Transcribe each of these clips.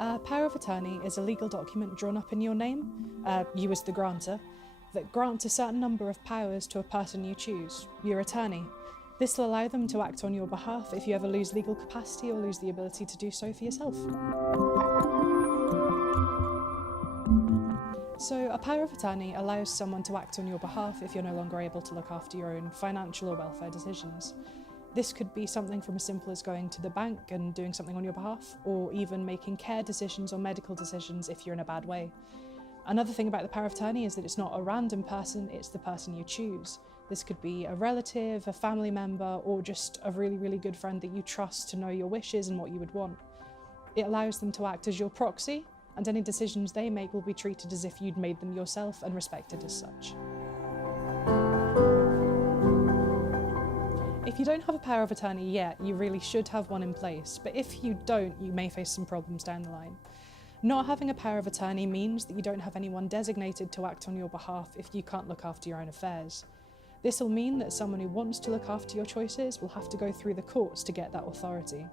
A power of attorney is a legal document drawn up in your name, you as the grantor, that grants a certain number of powers to a person you choose, your attorney. This will allow them to act on your behalf if you ever lose legal capacity or lose the ability to do so for yourself. So a power of attorney allows someone to act on your behalf if you're no longer able to look after your own financial or welfare decisions. This could be something from as simple as going to the bank and doing something on your behalf, or even making care decisions or medical decisions if you're in a bad way. Another thing about the power of attorney is that it's not a random person, it's the person you choose. This could be a relative, a family member, or just a really, really good friend that you trust to know your wishes and what you would want. It allows them to act as your proxy, and any decisions they make will be treated as if you'd made them yourself and respected as such. If you don't have a power of attorney yet, you really should have one in place, but if you don't, you may face some problems down the line. Not having a power of attorney means that you don't have anyone designated to act on your behalf if you can't look after your own affairs. This will mean that someone who wants to look after your choices will have to go through the courts to get that authority.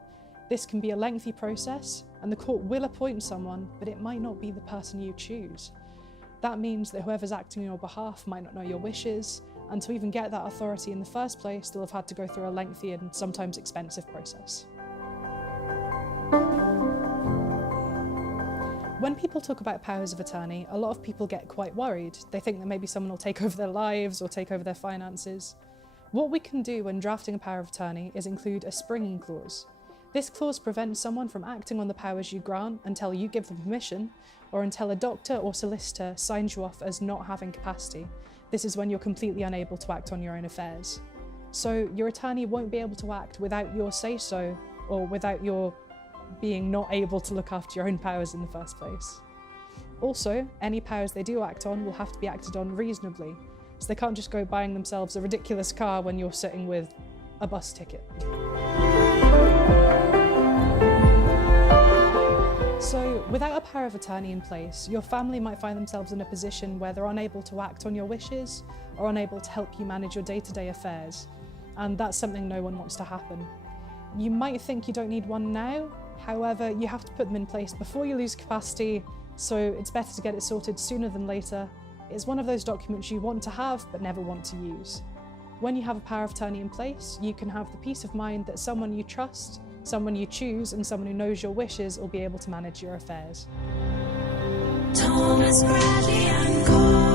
This can be a lengthy process, and the court will appoint someone, but it might not be the person you choose. That means that whoever's acting on your behalf might not know your wishes, and to even get that authority in the first place, they'll have had to go through a lengthy and sometimes expensive process. When people talk about powers of attorney, a lot of people get quite worried. They think that maybe someone will take over their lives or take over their finances. What we can do when drafting a power of attorney is include a springing clause. This clause prevents someone from acting on the powers you grant until you give them permission, or until a doctor or solicitor signs you off as not having capacity. This is when you're completely unable to act on your own affairs. So your attorney won't be able to act without your say-so, or without your being not able to look after your own powers in the first place. Also, any powers they do act on will have to be acted on reasonably, so they can't just go buying themselves a ridiculous car when you're sitting with a bus ticket. So, without a power of attorney in place, your family might find themselves in a position where they're unable to act on your wishes or unable to help you manage your day-to-day affairs, and that's something no one wants to happen. You might think you don't need one now, however, you have to put them in place before you lose capacity, so it's better to get it sorted sooner than later. It's one of those documents you want to have but never want to use. When you have a power of attorney in place, you can have the peace of mind that someone you trust, someone you choose, and someone who knows your wishes will be able to manage your affairs. Thomas Bradley and Co.